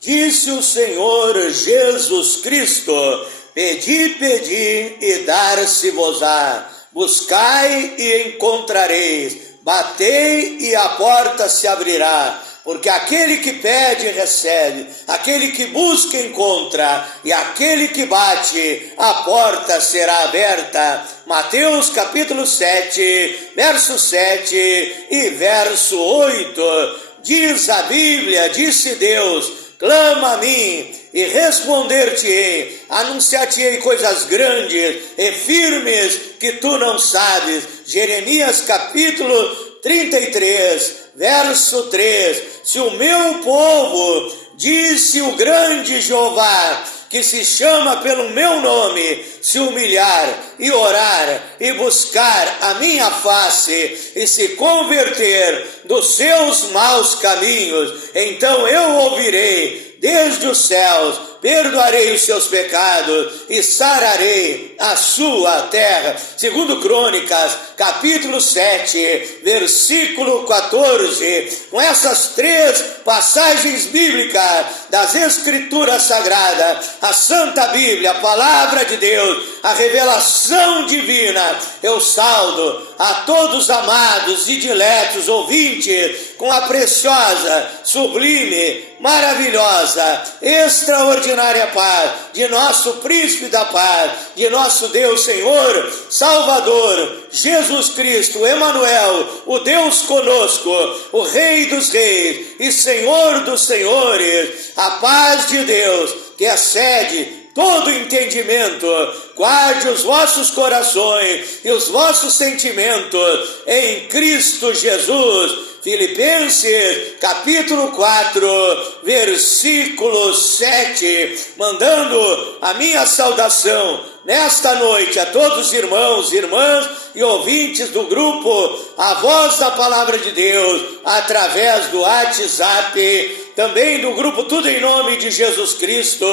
Disse o Senhor Jesus Cristo: pedi, pedi e dar-se-vos-á. Buscai e encontrareis. Batei e a porta se abrirá. Porque aquele que pede, recebe. Aquele que busca, encontra. E aquele que bate, a porta será aberta. Mateus capítulo 7, verso 7 e verso 8. Diz a Bíblia, disse Deus: clama a mim e responder-te-ei, anunciar-te-ei coisas grandes e firmes que tu não sabes. Jeremias capítulo 33, verso 3. Se o meu povo, disse o grande Jeová, que se chama pelo meu nome, se humilhar e orar e buscar a minha face e se converter dos seus maus caminhos, então eu ouvirei desde os céus, perdoarei os seus pecados e sararei a sua terra. Segundo Crônicas, capítulo 7, versículo 14. Com essas três passagens bíblicas das Escrituras Sagradas, a Santa Bíblia, a Palavra de Deus, a revelação divina, eu saudo a todos amados e diletos ouvintes com a preciosa, sublime, maravilhosa, extraordinária paz de nosso Príncipe da Paz, de nosso Deus Senhor, Salvador, Jesus Cristo, Emanuel, o Deus conosco, o Rei dos Reis e Senhor dos Senhores. A paz de Deus, que excede todo entendimento, guarde os vossos corações e os vossos sentimentos em Cristo Jesus. Filipenses capítulo 4, versículo 7, mandando a minha saudação nesta noite a todos os irmãos, irmãs e ouvintes do grupo A Voz da Palavra de Deus, através do WhatsApp, também do grupo Tudo em Nome de Jesus Cristo,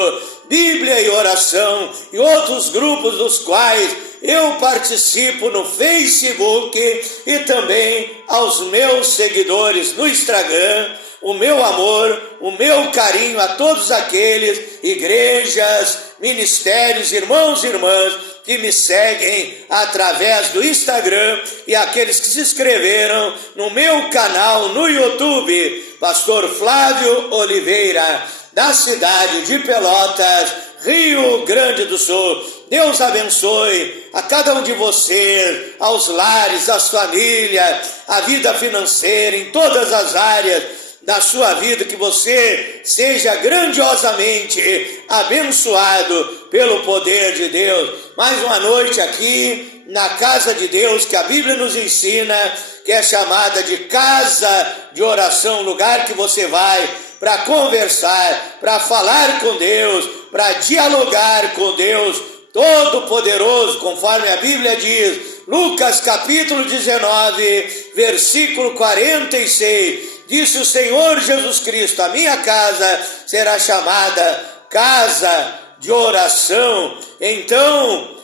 Bíblia e Oração e outros grupos dos quais eu participo no Facebook e também aos meus seguidores no Instagram, o meu amor, o meu carinho a todos aqueles, igrejas, ministérios, irmãos e irmãs que me seguem através do Instagram e aqueles que se inscreveram no meu canal no YouTube, Pastor Flávio Oliveira, da cidade de Pelotas, Rio Grande do Sul. Deus abençoe a cada um de vocês, aos lares, às famílias, a vida financeira, em todas as áreas da sua vida, que você seja grandiosamente abençoado pelo poder de Deus. Mais uma noite aqui na casa de Deus, que a Bíblia nos ensina, que é chamada de casa de oração, lugar que você vai para conversar, para falar com Deus, para dialogar com Deus Todo-Poderoso, conforme a Bíblia diz, Lucas capítulo 19, versículo 46, disse o Senhor Jesus Cristo: a minha casa será chamada casa de oração. Então,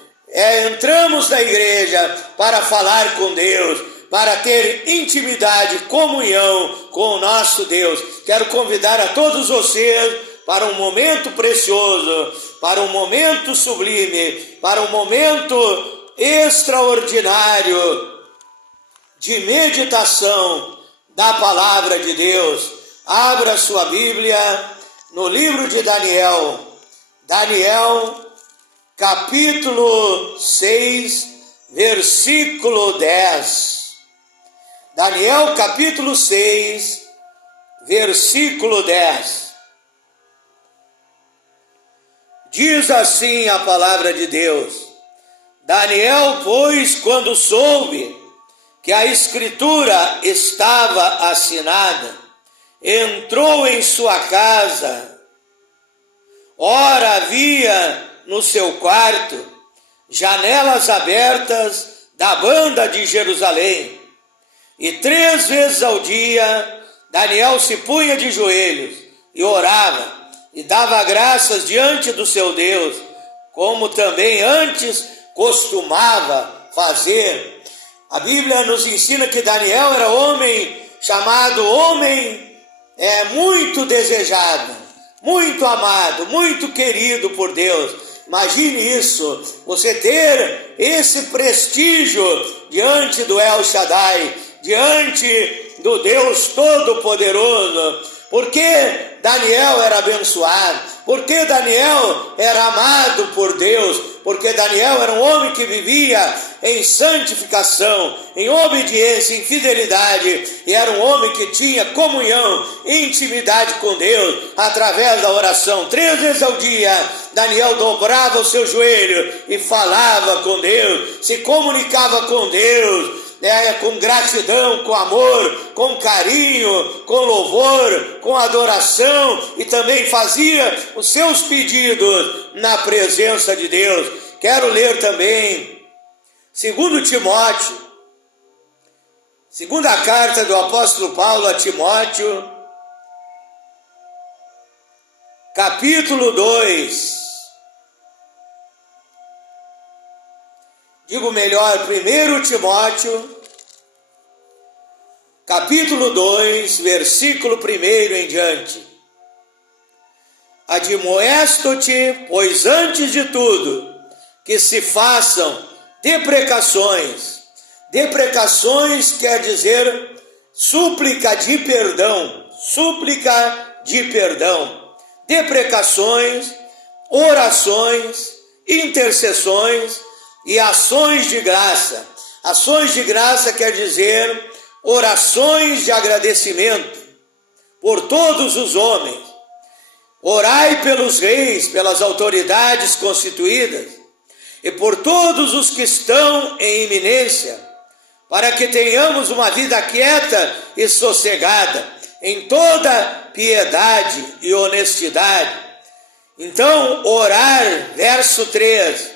entramos na igreja para falar com Deus, para ter intimidade, comunhão com o nosso Deus. Quero convidar a todos vocês para um momento precioso, para um momento sublime, para um momento extraordinário de meditação da Palavra de Deus. Abra sua Bíblia no livro de Daniel, Daniel capítulo 6, versículo 10. Daniel capítulo 6, versículo 10. Diz assim a palavra de Deus: Daniel, pois, quando soube que a escritura estava assinada, entrou em sua casa. Ora, havia no seu quarto janelas abertas da banda de Jerusalém, e 3 vezes ao dia Daniel se punha de joelhos e orava e dava graças diante do seu Deus, como também antes costumava fazer. A Bíblia nos ensina que Daniel era homem chamado homem muito desejado, muito amado, muito querido por Deus. Imagine isso, você ter esse prestígio diante do El Shaddai, diante do Deus Todo-Poderoso. Porque Daniel era abençoado, porque Daniel era amado por Deus, porque Daniel era um homem que vivia em santificação, em obediência, em fidelidade, e era um homem que tinha comunhão, intimidade com Deus, através da oração. 3 vezes ao dia, Daniel dobrava o seu joelho e falava com Deus, se comunicava com Deus, com gratidão, com amor, com carinho, com louvor, com adoração, e também fazia os seus pedidos na presença de Deus. Quero ler também 2 Timóteo, segunda carta do apóstolo Paulo a Timóteo, capítulo 2. Digo melhor, 1 Timóteo, capítulo 2, versículo 1 em diante. Admoesto-te, pois antes de tudo, que se façam deprecações. Deprecações quer dizer súplica de perdão. Súplica de perdão. Deprecações, orações, intercessões e ações de graça. Ações de graça quer dizer orações de agradecimento por todos os homens. Orai pelos reis, pelas autoridades constituídas e por todos os que estão em iminência, para que tenhamos uma vida quieta e sossegada, em toda piedade e honestidade. Então, orar, verso 3,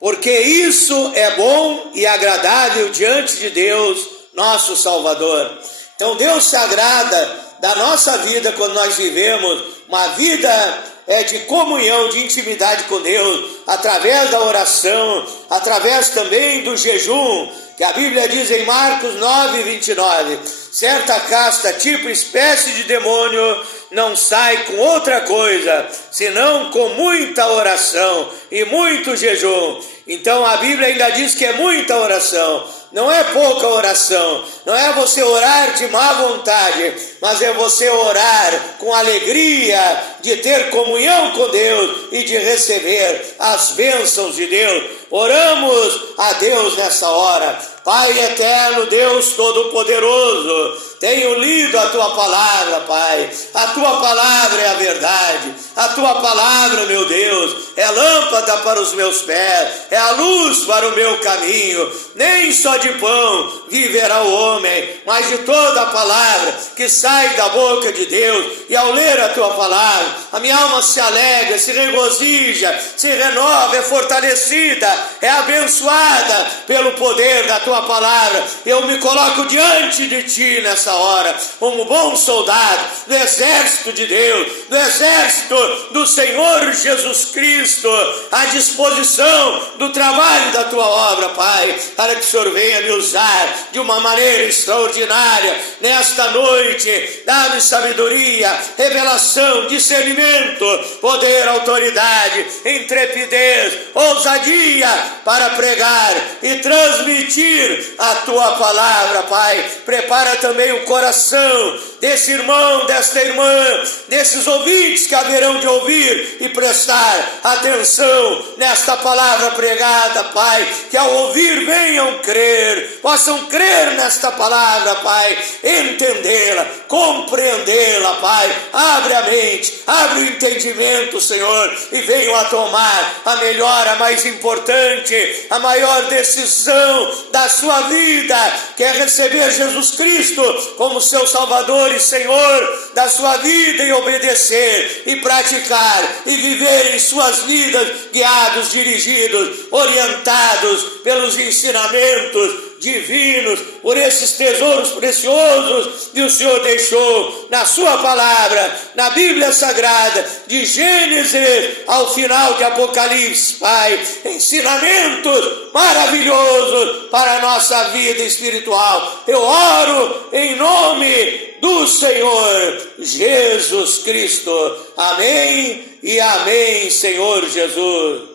porque isso é bom e agradável diante de Deus, nosso Salvador. Então Deus se agrada da nossa vida quando nós vivemos uma vida de comunhão, de intimidade com Deus, através da oração, através também do jejum, que a Bíblia diz em Marcos 9, 29, certa casta, tipo espécie de demônio, não sai com outra coisa, senão com muita oração e muito jejum. Então a Bíblia ainda diz que é muita oração, não é pouca oração, não é você orar de má vontade, mas é você orar com alegria de ter comunhão com Deus e de receber as bênçãos de Deus. Oramos a Deus nessa hora. Pai eterno, Deus Todo-Poderoso, tenho lido a Tua palavra, Pai. A Tua palavra é a verdade. A Tua palavra, meu Deus, é lâmpada para os meus pés, é a luz para o meu caminho. Nem só de pão viverá o homem, mas de toda a palavra que sai da boca de Deus. E ao ler a Tua palavra, a minha alma se alegra, se regozija, se renova, é fortalecida, é abençoada pelo poder da Tua palavra. Eu me coloco diante de Ti nessa hora, como bom soldado do exército de Deus, do exército do Senhor Jesus Cristo, à disposição do trabalho da Tua obra, Pai, para que o Senhor venha me usar de uma maneira extraordinária nesta noite. Dá-me sabedoria, revelação, discernimento, poder, autoridade, intrepidez, ousadia para pregar e transmitir a Tua palavra, Pai. Prepara também o coração desse irmão, desta irmã, desses ouvintes que haverão de ouvir e prestar atenção nesta palavra pregada, Pai, que ao ouvir venham crer, possam crer nesta palavra, Pai, entendê-la, compreendê-la, Pai. Abre a mente, abre o entendimento, Senhor, e venham a tomar a melhor, a mais importante, a maior decisão da sua vida, que é receber Jesus Cristo como seu Salvador e Senhor da sua vida, e obedecer e praticar e viver em suas vidas guiados, dirigidos, orientados pelos ensinamentos divinos, por esses tesouros preciosos que o Senhor deixou na sua palavra, na Bíblia Sagrada, de Gênesis ao final de Apocalipse, Pai. Ensinamentos maravilhosos para a nossa vida espiritual. Eu oro em nome do Senhor Jesus Cristo. Amém e amém, Senhor Jesus.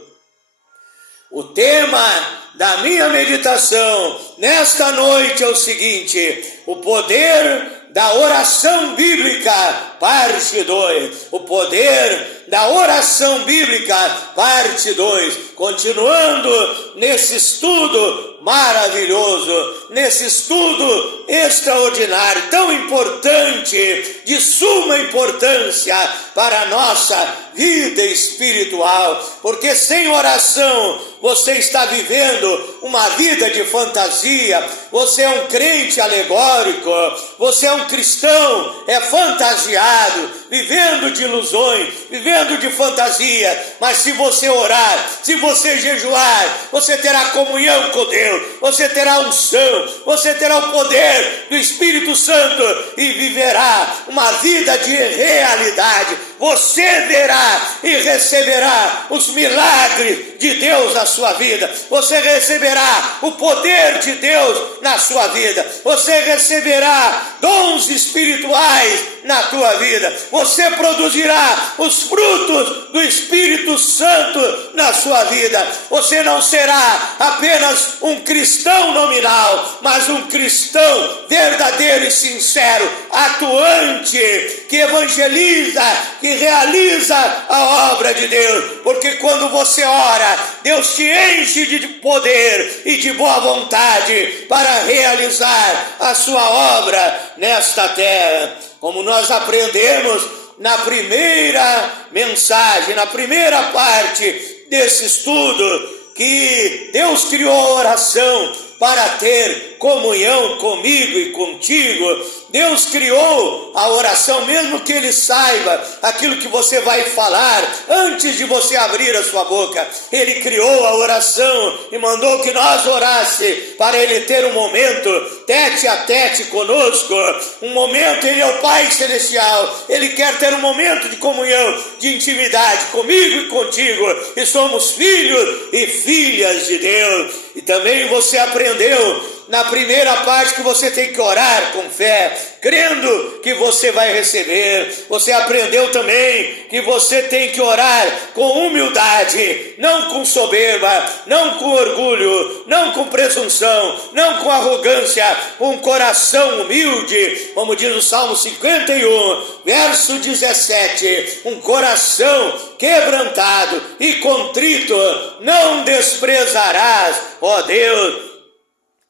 O tema da minha meditação nesta noite é o seguinte: o poder da oração bíblica, parte 2. O poder da oração bíblica, parte 2. Continuando nesse estudo maravilhoso, nesse estudo extraordinário, tão importante, de suma importância para a nossa vida espiritual, porque sem oração você está vivendo uma vida de fantasia, você é um crente alegórico, você é um cristão, fantasiado, vivendo de ilusões, vivendo de fantasia. Mas se você orar, se você jejuar, você terá comunhão com Deus, você terá unção, você terá o poder do Espírito Santo e viverá uma vida de realidade. Você verá e receberá os milagres de Deus na sua vida. Você receberá o poder de Deus na sua vida. Você receberá dons espirituais na tua vida. Você produzirá os frutos do Espírito Santo na sua vida. Você não será apenas um cristão nominal, mas um cristão verdadeiro e sincero, atuante, que evangeliza, que realiza a obra de Deus. Porque quando você ora, Deus te enche de poder e de boa vontade para realizar a sua obra nesta terra. Como nós aprendemos na primeira mensagem, na primeira parte desse estudo, que Deus criou a oração para ter comunhão comigo e contigo. Deus criou a oração, mesmo que Ele saiba aquilo que você vai falar antes de você abrir a sua boca. Ele criou a oração e mandou que nós orássemos para Ele ter um momento tete a tete conosco, um momento. Ele é o Pai Celestial, Ele quer ter um momento de comunhão, de intimidade comigo e contigo, e somos filhos e filhas de Deus. E também você aprendeu na primeira parte que você tem que orar com fé, crendo que você vai receber. Você aprendeu também que você tem que orar com humildade, não com soberba, não com orgulho, não com presunção, não com arrogância, com um coração humilde, como diz o Salmo 51, verso 17, um coração quebrantado e contrito não desprezarás, ó Deus.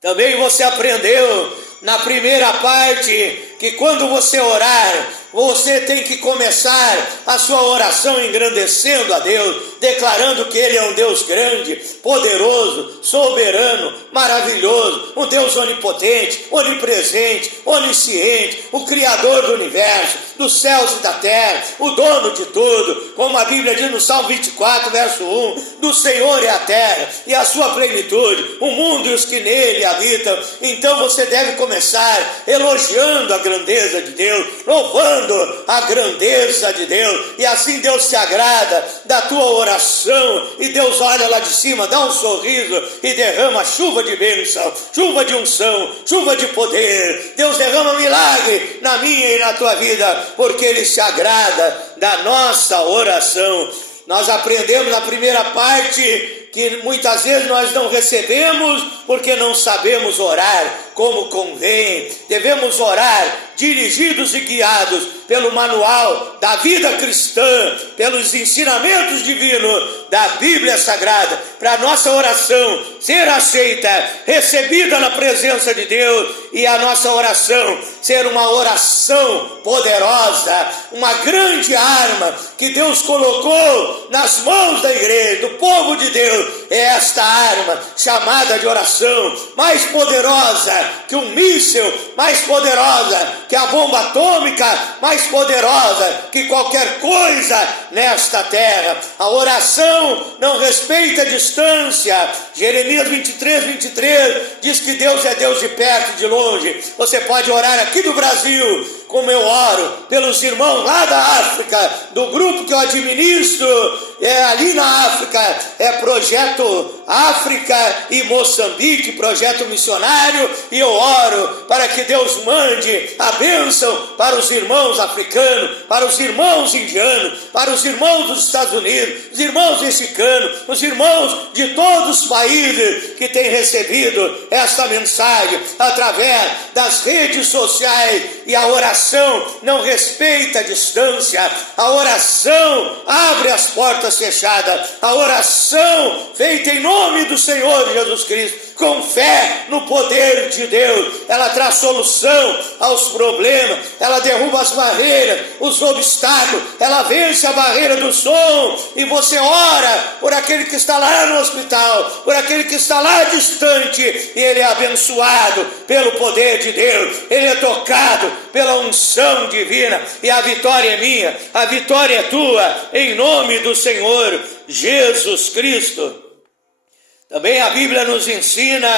Também você aprendeu na primeira parte que quando você orar, você tem que começar a sua oração engrandecendo a Deus, declarando que Ele é um Deus grande, poderoso, soberano, maravilhoso, um Deus onipotente, onipresente, onisciente, o Criador do universo, dos céus e da terra, o dono de tudo, como a Bíblia diz no Salmo 24, verso 1, do Senhor é a terra e a sua plenitude, o mundo e os que nele habitam. Então você deve começar elogiando a grandeza de Deus, louvando a grandeza de Deus, e assim Deus se agrada da tua oração, e Deus olha lá de cima, dá um sorriso e derrama chuva de bênção, chuva de unção, chuva de poder. Deus derrama milagre na minha e na tua vida, porque Ele se agrada da nossa oração. Nós aprendemos na primeira parte que muitas vezes nós não recebemos porque não sabemos orar como convém. Devemos orar dirigidos e guiados pelo manual da vida cristã, pelos ensinamentos divinos da Bíblia Sagrada, para a nossa oração ser aceita, recebida na presença de Deus, e a nossa oração ser uma oração poderosa, uma grande arma que Deus colocou nas mãos da igreja, do povo de Deus. É esta arma chamada de oração, mais poderosa que um míssil, mais poderosa que a bomba atômica, mais poderosa que qualquer coisa nesta terra. A oração não respeita a distância. Jeremias 23, 23 diz que Deus é Deus de perto e de longe. Você pode orar aqui do Brasil como eu oro pelos irmãos lá da África, do grupo que eu administro, ali na África, Projeto África e Moçambique, projeto missionário, e eu oro para que Deus mande a bênção para os irmãos africanos, para os irmãos indianos, para os irmãos dos Estados Unidos, os irmãos mexicanos, os irmãos de todos os países que têm recebido esta mensagem através das redes sociais. E a oração não respeita a distância, a oração abre as portas fechadas, a oração feita em nome do Senhor Jesus Cristo, com fé no poder de Deus, ela traz solução aos problemas, ela derruba as barreiras, os obstáculos, ela vence a barreira do som, e você ora por aquele que está lá no hospital, por aquele que está lá distante, e ele é abençoado pelo poder de Deus, ele é tocado pela unção divina, e a vitória é minha, a vitória é tua, em nome do Senhor Jesus Cristo. Também a Bíblia nos ensina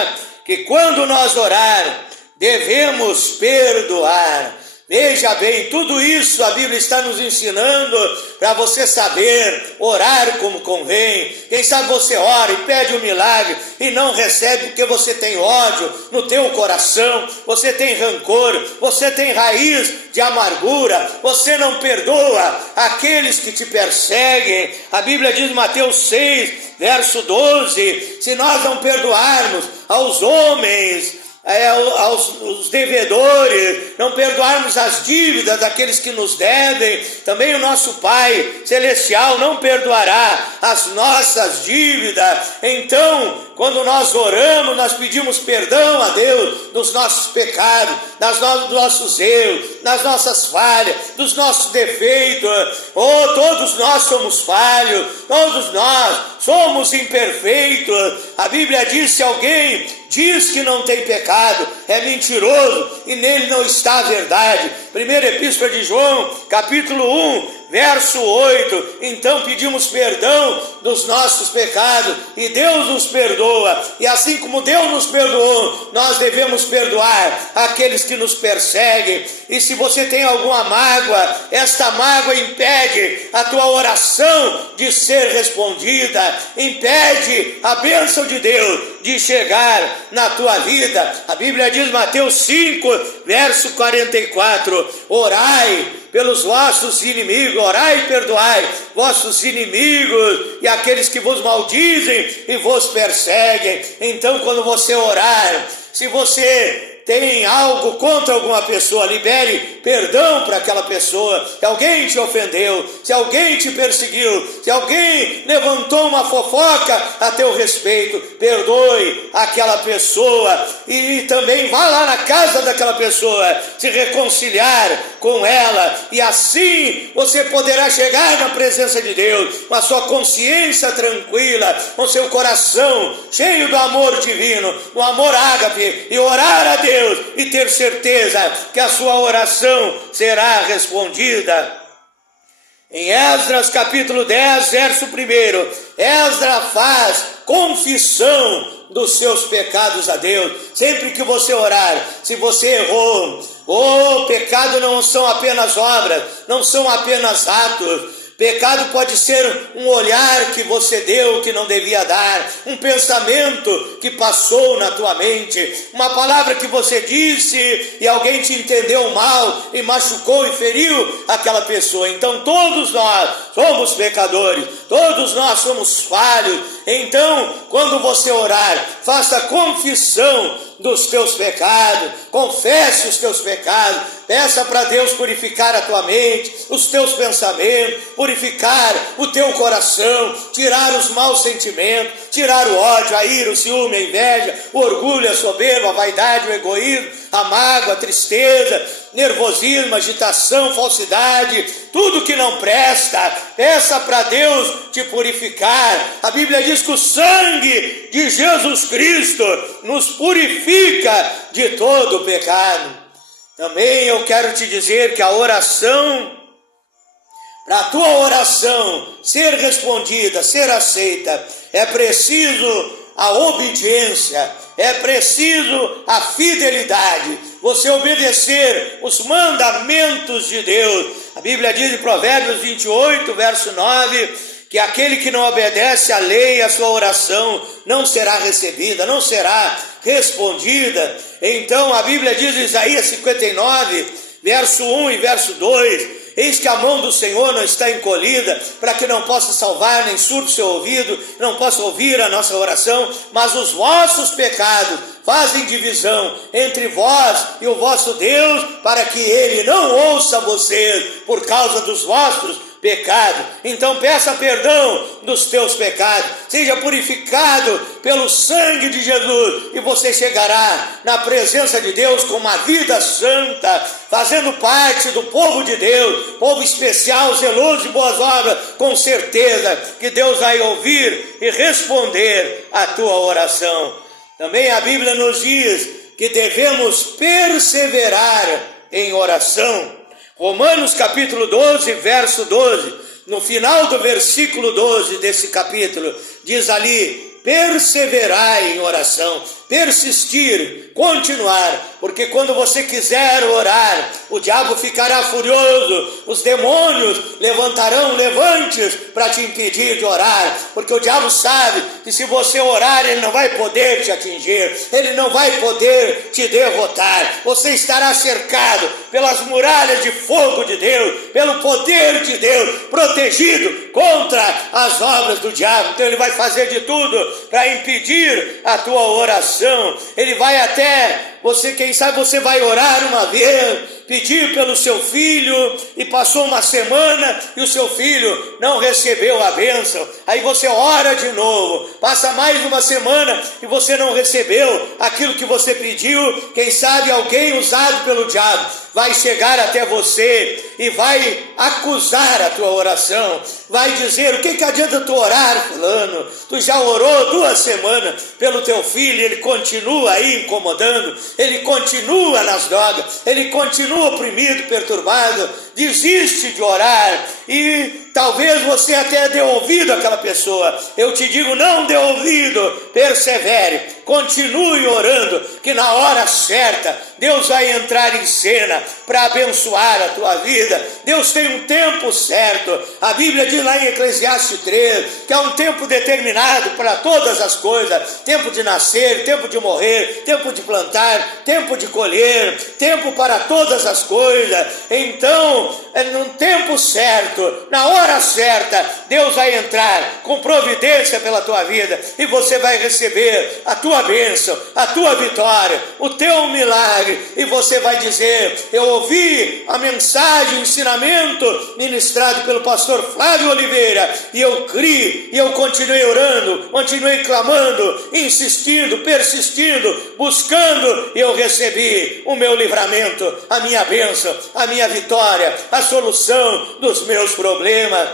que quando nós orar, devemos perdoar. Veja bem, tudo isso a Bíblia está nos ensinando para você saber orar como convém. Quem sabe você ora e pede um milagre e não recebe porque você tem ódio no teu coração, você tem rancor, você tem raiz de amargura, você não perdoa aqueles que te perseguem. A Bíblia diz em Mateus 6, verso 12, se nós não perdoarmos aos homens, aos devedores, não perdoarmos as dívidas daqueles que nos devem, também o nosso Pai Celestial não perdoará as nossas dívidas. Então, quando nós oramos, nós pedimos perdão a Deus dos nossos pecados, dos nossos erros, das nossas falhas, dos nossos defeitos. Todos nós somos falhos, todos nós somos imperfeitos. A Bíblia diz: se alguém diz que não tem pecado, é mentiroso e nele não está a verdade. Primeira Epístola de João, capítulo 1, verso 8, então pedimos perdão dos nossos pecados e Deus nos perdoa, e assim como Deus nos perdoou, nós devemos perdoar aqueles que nos perseguem. E se você tem alguma mágoa, esta mágoa impede a tua oração de ser respondida, impede a bênção de Deus de chegar na tua vida. A Bíblia diz, Mateus 5, verso 44, orai pelos vossos inimigos, orai e perdoai vossos inimigos e aqueles que vos maldizem e vos perseguem. Então, quando você orar, se você tem algo contra alguma pessoa, libere perdão para aquela pessoa. Se alguém te ofendeu, se alguém te perseguiu, se alguém levantou uma fofoca a teu respeito, perdoe aquela pessoa e também vá lá na casa daquela pessoa, se reconciliar com ela, e assim você poderá chegar na presença de Deus com a sua consciência tranquila, com seu coração cheio do amor divino, do amor ágape, e orar a Deus e ter certeza que a sua oração será respondida. Em Esdras capítulo 10, verso 1, Esdras faz confissão dos seus pecados a Deus. Sempre que você orar, se você errou, pecado não são apenas obras, não são apenas atos. Pecado pode ser um olhar que você deu que não devia dar, um pensamento que passou na tua mente, uma palavra que você disse e alguém te entendeu mal e machucou e feriu aquela pessoa. Então todos nós somos pecadores, todos nós somos falhos. Então, quando você orar, faça confissão dos teus pecados, confesse os teus pecados, peça para Deus purificar a tua mente, os teus pensamentos, purificar o teu coração, tirar os maus sentimentos, tirar o ódio, a ira, o ciúme, a inveja, o orgulho, a soberba, a vaidade, o egoísmo, a mágoa, a tristeza, nervosismo, agitação, falsidade, tudo que não presta. Peça para Deus te purificar. A Bíblia diz que o sangue de Jesus Cristo nos purifica de todo o pecado. Também eu quero te dizer que a oração, para a tua oração ser respondida, ser aceita, é preciso a obediência, é preciso a fidelidade, você obedecer os mandamentos de Deus. A Bíblia diz em Provérbios 28, verso 9, que aquele que não obedece à lei, a sua oração não será recebida, não será respondida. Então a Bíblia diz em Isaías 59, verso 1 e verso 2, eis que a mão do Senhor não está encolhida, para que não possa salvar, nem surdo seu ouvido, não possa ouvir a nossa oração, mas os vossos pecados fazem divisão entre vós e o vosso Deus, para que ele não ouça vocês por causa dos vossos pecados. Então peça perdão dos teus pecados, seja purificado pelo sangue de Jesus, e você chegará na presença de Deus com uma vida santa, fazendo parte do povo de Deus, povo especial, zeloso de boas obras. Com certeza que Deus vai ouvir e responder a tua oração. Também a Bíblia nos diz que devemos perseverar em oração. Romanos capítulo 12, verso 12, no final do versículo 12 desse capítulo, diz ali: perseverai em oração, persistir, continuar, porque quando você quiser orar, o diabo ficará furioso, os demônios levantarão levantes para te impedir de orar, porque o diabo sabe que se você orar, ele não vai poder te atingir, ele não vai poder te derrotar, você estará cercado pelas muralhas de fogo de Deus, pelo poder de Deus, protegido contra as obras do diabo. Então ele vai fazer de tudo para impedir a tua oração. Ele vai até você, quem sabe você vai orar uma vez, pedir pelo seu filho, e passou uma semana e o seu filho não recebeu a bênção. Aí você ora de novo, passa mais uma semana e você não recebeu aquilo que você pediu. Quem sabe alguém usado pelo diabo vai chegar até você e vai acusar a tua oração, vai dizer: o que adianta tu orar, fulano? Tu já orou 2 semanas pelo teu filho, ele continua aí incomodando, ele continua nas drogas, ele continua oprimido, perturbado. Desiste de orar, e talvez você até dê ouvido àquela pessoa. Eu te digo, não dê ouvido, persevere, continue orando, que na hora certa Deus vai entrar em cena para abençoar a tua vida. Deus tem um tempo certo. A Bíblia diz lá em Eclesiastes 3 que há um tempo determinado para todas as coisas: tempo de nascer, tempo de morrer, tempo de plantar, tempo de colher, tempo para todas as coisas. Então, num tempo certo, na hora certa, Deus vai entrar com providência pela tua vida, e você vai receber a tua bênção, a tua vitória, o teu milagre, e você vai dizer: eu ouvi a mensagem, o ensinamento ministrado pelo pastor Flávio Oliveira, e eu criei, e eu continuei orando, continuei clamando, insistindo, persistindo, buscando, e eu recebi o meu livramento, a minha bênção, a minha vitória, a solução dos meus problemas.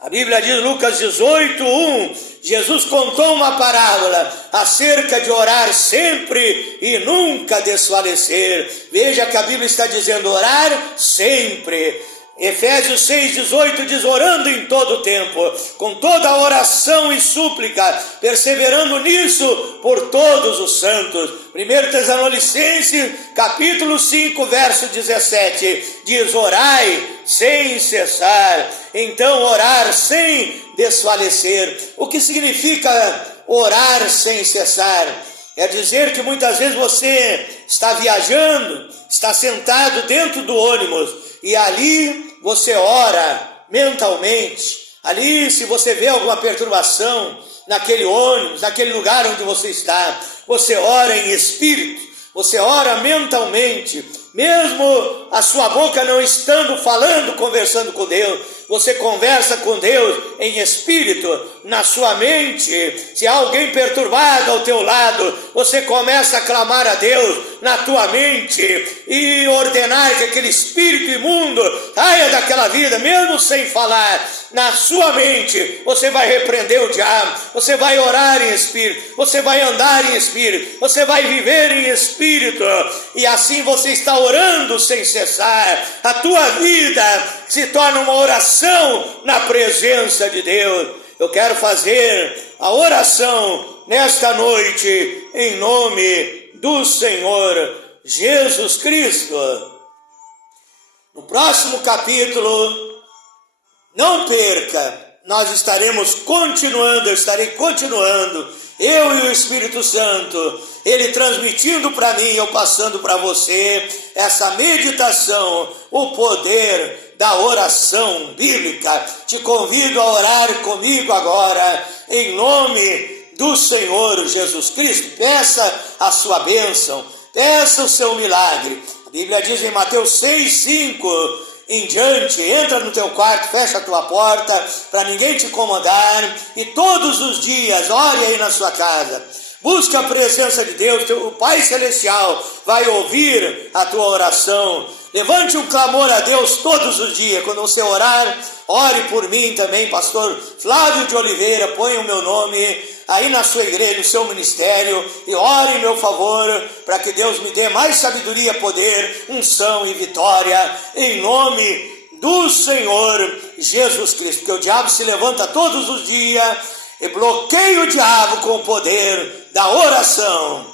A Bíblia diz, Lucas 18, 1, Jesus contou uma parábola acerca de orar sempre e nunca desfalecer. Veja que a Bíblia está dizendo orar sempre. Efésios 6,18 diz: orando em todo tempo, com toda oração e súplica, perseverando nisso por todos os santos. 1 Tessalonicenses capítulo 5, verso 17, diz: orai sem cessar. Então, orar sem desfalecer. O que significa orar sem cessar? É dizer que muitas vezes você está viajando, está sentado dentro do ônibus, e ali você ora mentalmente. Ali, se você vê alguma perturbação naquele ônibus, naquele lugar onde você está, você ora em espírito, você ora mentalmente, mesmo a sua boca não estando falando, conversando com Deus, você conversa com Deus em espírito, na sua mente. Se há alguém perturbado ao teu lado, você começa a clamar a Deus na tua mente e ordenar que aquele espírito imundo saia daquela vida, mesmo sem falar. Na sua mente, você vai repreender o diabo, você vai orar em espírito, você vai andar em espírito, você vai viver em espírito, e assim você está orando sem cessar. A tua vida se torna uma oração na presença de Deus. Eu quero fazer a oração nesta noite, em nome do Senhor Jesus Cristo. No próximo capítulo, não perca, nós estaremos continuando, eu estarei continuando, eu e o Espírito Santo, ele transmitindo para mim, eu passando para você, essa meditação, o poder da oração bíblica. Te convido a orar comigo agora, em nome do Senhor Jesus Cristo. Peça a sua bênção, peça o seu milagre. A Bíblia diz em Mateus 6:5 em diante, entra no teu quarto, fecha a tua porta, para ninguém te incomodar, e todos os dias, ore aí na sua casa, busque a presença de Deus, o Pai Celestial vai ouvir a tua oração. Levante um clamor a Deus todos os dias. Quando você orar, ore por mim também, pastor Flávio de Oliveira, põe o meu nome aí na sua igreja, no seu ministério, e ore em meu favor, para que Deus me dê mais sabedoria, poder, unção e vitória, em nome do Senhor Jesus Cristo. Porque o diabo se levanta todos os dias e bloqueia o diabo com o poder da oração.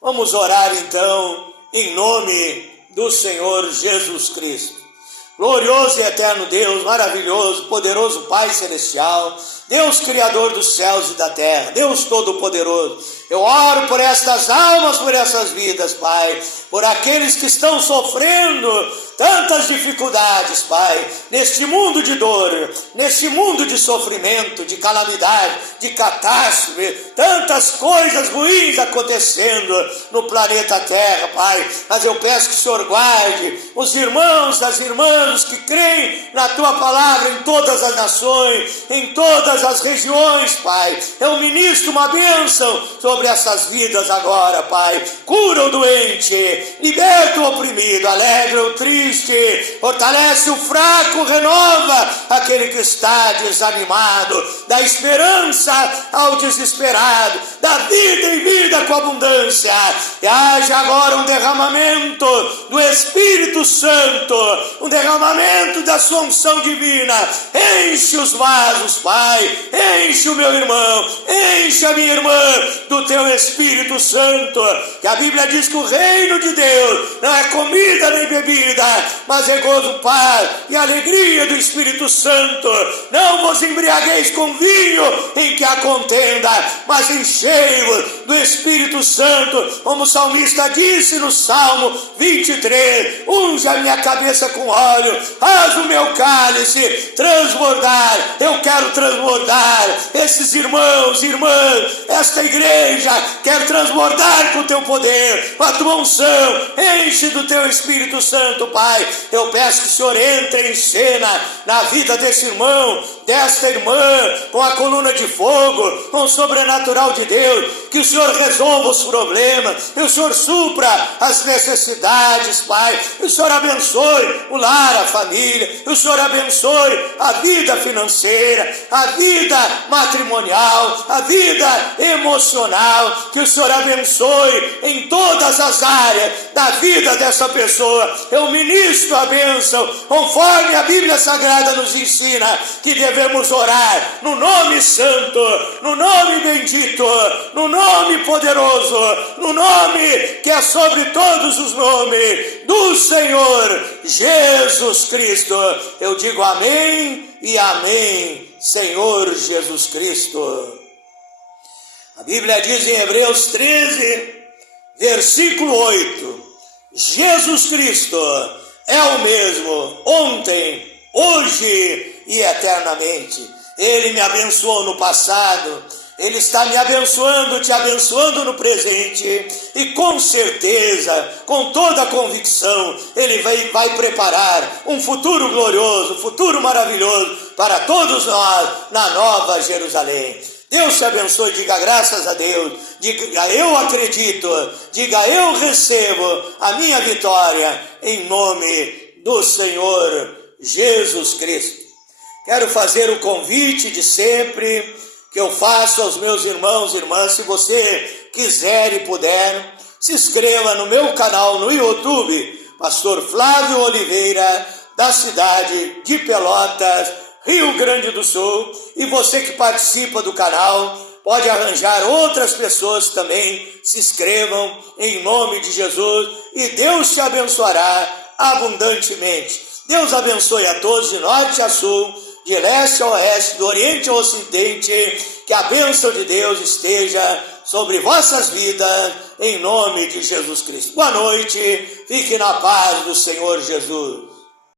Vamos orar então, em nome do Senhor Jesus Cristo. Glorioso e eterno Deus, maravilhoso, poderoso Pai Celestial, Deus Criador dos céus e da terra, Deus Todo-Poderoso, eu oro por estas almas, por essas vidas, Pai, por aqueles que estão sofrendo tantas dificuldades, Pai, neste mundo de dor, neste mundo de sofrimento, de calamidade, de catástrofe, tantas coisas ruins acontecendo no planeta Terra, Pai, mas eu peço que o Senhor guarde os irmãos, as irmãs que creem na Tua Palavra em todas as nações, em todas as regiões, Pai. Eu ministro uma bênção sobre essas vidas agora, Pai. Cura o doente, liberta o oprimido, alegra o triste, fortalece o fraco, renova aquele que está desanimado, dá esperança ao desesperado, dá vida em vida com abundância. E haja agora um derramamento do Espírito Santo, um derramamento da sua unção divina. Enche os vasos, Pai, enche o meu irmão, enche a minha irmã do Teu Espírito Santo, que a Bíblia diz que o reino de Deus não é comida nem bebida, mas é gozo, paz e alegria do Espírito Santo. Não vos embriagueis com vinho em que há contenda, mas enchei-vos do Espírito Santo, como o salmista disse no Salmo 23, unge a minha cabeça com óleo, faz o meu cálice transbordar. Eu quero transbordar, esses irmãos, irmãs, esta igreja quer transbordar com o Teu poder, com a Tua unção. Enche do Teu Espírito Santo, Pai. Eu peço que o Senhor entre em cena na vida desse irmão, desta irmã, com a coluna de fogo, com o sobrenatural de Deus, que o Senhor resolva os problemas, que o Senhor supra as necessidades, Pai, que o Senhor abençoe o lar, a família, que o Senhor abençoe a vida financeira, a vida matrimonial, a vida emocional, que o Senhor abençoe em todas as áreas da vida dessa pessoa. Eu ministro a bênção, conforme a Bíblia Sagrada nos ensina, que devemos orar no nome santo, no nome bendito, no nome poderoso, no nome que é sobre todos os nomes, do Senhor Jesus Cristo. Eu digo amém e amém, Senhor Jesus Cristo. A Bíblia diz em Hebreus 13, versículo 8, Jesus Cristo é o mesmo ontem, hoje e eternamente. Ele me abençoou no passado, Ele está me abençoando, te abençoando no presente, e com certeza, com toda a convicção, Ele vai preparar um futuro glorioso, um futuro maravilhoso para todos nós na Nova Jerusalém. Deus te abençoe, diga graças a Deus, diga eu acredito, diga eu recebo a minha vitória em nome do Senhor Jesus Cristo. Quero fazer o convite de sempre que eu faço aos meus irmãos e irmãs. Se você quiser e puder, se inscreva no meu canal no YouTube, Pastor Flávio Oliveira, da cidade de Pelotas, Rio Grande do Sul. E você que participa do canal, pode arranjar outras pessoas que também se inscrevam em nome de Jesus e Deus te abençoará abundantemente. Deus abençoe a todos de norte a sul, de leste a oeste, do oriente ao ocidente, que a bênção de Deus esteja sobre vossas vidas, em nome de Jesus Cristo. Boa noite, fique na paz do Senhor Jesus.